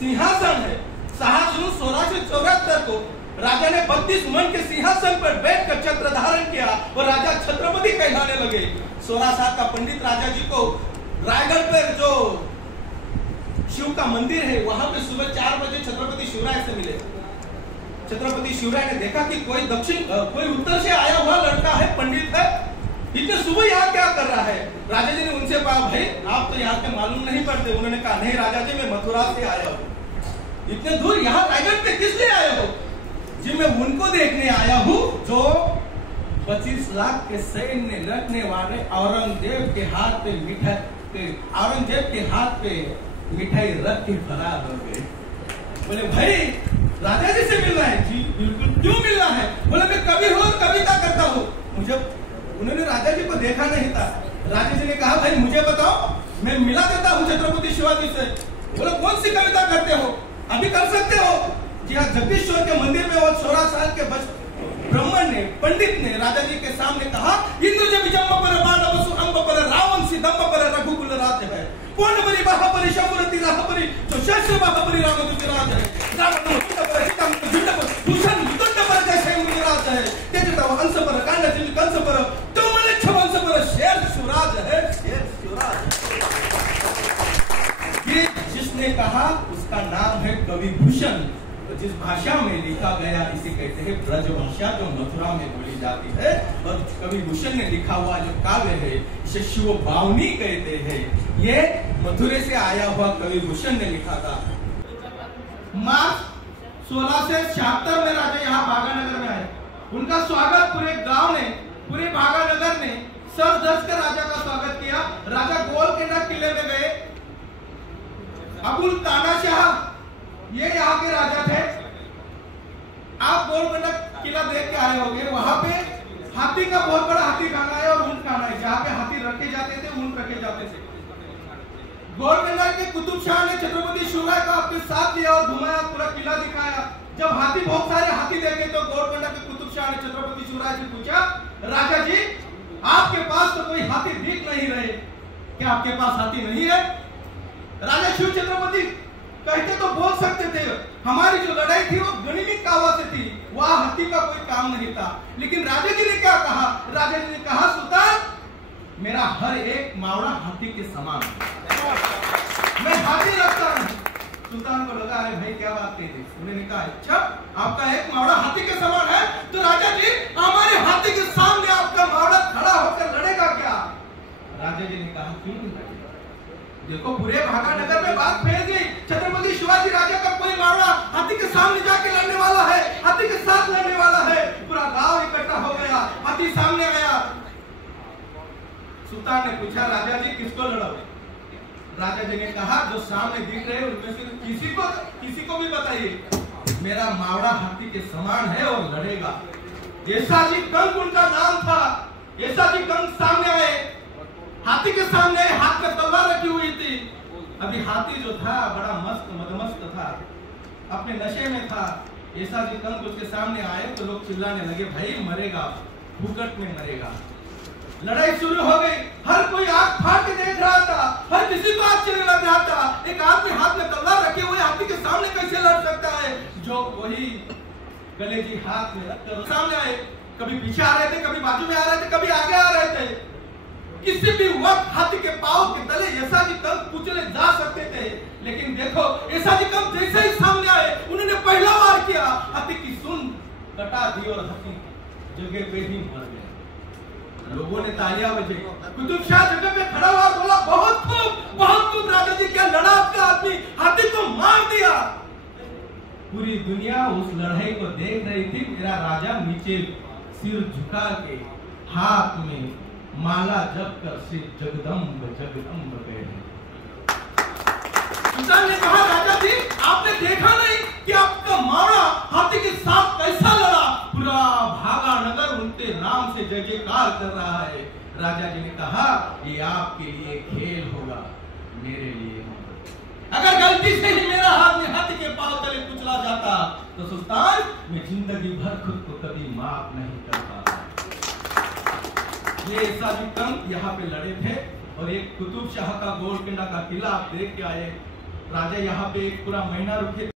सिंहासन है। 7 जून 1674 को राजा ने 32 मन के सिंहासन पर बैठकर छत्र धारण किया और राजा छत्रपति कहलाने लगे। 16 साल का पंडित राजा जी को रायगढ़ पर जो शिव का मंदिर है वहां पे सुबह 4 बजे छत्रपति शिवराय से मिले। छत्रपति शिवराय ने देखा कि कोई उत्तर से आया हुआ लड़का है, पंडित है, इतने सुबह यहाँ क्या कर रहा है। राजा जी ने उनसे कहा, भाई आप तो यहाँ के मालूम नहीं पड़ते। उन्होंने कहा, नहीं राजा जी, मैं मथुरा से आया हूँ। इतने दूर यहाँ रायगढ़ पे किस लिए आए हो? जी मैं उनको देखने आया हूँ जो 25 लाख के सैन्य लड़ने वाले औरंगजेब के हाथ पे मिठाई रख के फरार हो गए। बोले भाई राजा जी से मिलना है? जी बिल्कुल, क्यों मिलना है? बोले मैं कविता करता हूँ। उन्होंने राजा जी को देखा नहीं था। राजा जी ने कहा, भाई मुझे बताओ, मैं मिला देता हूँ छत्रपति शिवाजी से। बोले कौन सी कविता करते हो? अभी कर सकते हो? जी हाँ, जगदीश्वर के मंदिर में वो 16 साल के ब्राह्मण ने, पंडित ने राजा जी के सामने कहा, इंद्र जब जन्म पर बाणव सुअंब पर रावण सिदंब पर रघुकुल राज है, पूर्ण बलि बाहुबली शंभुरति राहुबली जो शस्त्र बाहुबली रामदूत राज है, रावण मुकुट पर सीतम झुंड पर भूषण मुकुट पर जैसे मुकुराज है, तेजता हंस पर कांड जिल कंस पर तुमले छवंश पर शेर शिवराज है, शेर शिवराज। ये जिसने कहा उसका नाम है कवि भूषण। जिस भाषा में लिखा गया इसे कहते हैं ब्रजभाषा, जो मथुरा में बोली जाती है। और कवि भूषण ने लिखा हुआ जो काव्य है इसे शिव बावनी कहते हैं। ये मथुरे से आया हुआ कवि भूषण ने लिखा था। मार्च 1676 में राजा यहाँ भागानगर में आए। उनका स्वागत पूरे गांव ने, पूरे भागानगर ने सर धस कर राजा का स्वागत किया। राजा गोलकोंडा किले में गए। अबुल तानाशाह ये यहाँ के राजा थे। आप गोलकोंडा किला देख के आए होंगे। वहां पे हाथी का बहुत बड़ा हाथी खाना है और ऊंट खाना है। जहाँ पे हाथी रखे जाते थे, ऊंट रखे जाते थे। गोलकोंडा के कुतुब शाह ने छत्रपति शिवराय को अपने साथ लिया और घुमाया, पूरा किला दिखाया। जब हाथी, बहुत सारे हाथी देखे तो गोलकोंडा के कुतुब शाह ने छत्रपति शिवराय से पूछा, राजा जी आपके पास तो कोई हाथी दिख नहीं रहे, क्या आपके पास हाथी नहीं है? राजा शिव छत्रपति कहते तो बोल सकते थे, हमारी जो लड़ाई थी वो गणिमिक कावा से थी, वहां हाथी का कोई काम नहीं था। लेकिन राजा जी ने क्या कहा? राजा जी ने कहा, सुल्तान मेरा हर एक मावड़ा हाथी के समान है, मैं हाथी रखता हूं। सुल्तान को लगा, अरे भाई क्या बात कही थी? उन्होंने कहा, अच्छा आपका एक मावड़ा हाथी के समान है तो राजा जी हमारे हाथी के सामने आपका मावड़ा खड़ा होकर लड़ेगा क्या? राजा जी ने कहा, क्यों नहीं लड़ेगा? देखो पूरे भागानगर में बात फैल गई, छत्रपति शिवाजी राजा का कोई मावड़ा हाथी के सामने जाके लड़ने वाला है, हाथी के साथ लड़ने वाला है। पूरा गांव इकट्ठा हो गया, हाथी सामने आया। सुल्तान ने पूछा, राजा जी किसको लड़ोगे? राजा जी ने कहा, जो सामने दिख रहे उनमें से किसी को भी बताइए, मेरा मावड़ा हाथी के समान है और लड़ेगा। येसाजी कंक उनका नाम था। येसाजी कंक सामने आए, हाथी के सामने हाथ में तलवार रखी हुई थी। अभी हाथी जो था बड़ा मस्त मदमस्त था, अपने नशे में था। येसाजी कंक उसके सामने आए तो लोग चिल्लाने लगे, भाई मरेगा, भूकट में मरेगा। लड़ाई शुरू हो गई। हर कोई आंख फाड़ के देख रहा था, हर किसी को आश्चर्य लग रहा था, एक आदमी हाथ में तलवार रखे हुए हाथी के सामने कैसे लड़ सकता है? जो वही कलेजी हाथ में रखकर सामने आए, कभी पीछे आ रहे थे, कभी बाजू में आ रहे थे, कभी आगे आ रहे थे। किसी भी वक्त हाथी के पांव के तले येसाजी कंक कुचले जा सकते थे। लेकिन देखो येसाजी कंक जैसे ही सामने आए, उन्होंने पहला वार किया, हाथी की सूंड कटा दी और हाथी जगह पे ही मर गया। लोगों ने तालियां बजाई। कुतुब शाह जगह पे खड़ा हुआ, बोला, बहुत खूब राजा जी, क्या लड़ा आपका आदमी, हाथी को मार दिया। पूरी दुनिया उस लड़ाई को देख रही थी। मेरा राजा नीचे सिर झुका के हाथ में माला जप कर से जगदम्ब जगदम्ब कहे। सुल्तान ने कहा, राजा जी आपने देखा नहीं कि आपका मावड़ा हाथी के साथ कैसा लड़ा? पूरा भागानगर उनके नाम से जय जयकार कर रहा है। राजा जी ने कहा, ये आपके लिए खेल होगा, मेरे लिए अगर गलती से ही मेरा हाथ में हाथी के पांव तले कुचला जाता तो सुल्तान मैं जिंदगी भर खुद को कभी माफ नहीं करता। ये येसाजी कंक यहाँ पे लड़े थे और एक कुतुब शाह का गोलकोंडा का किला आप देख के आए। राजा यहाँ पे एक पूरा महीना रुके।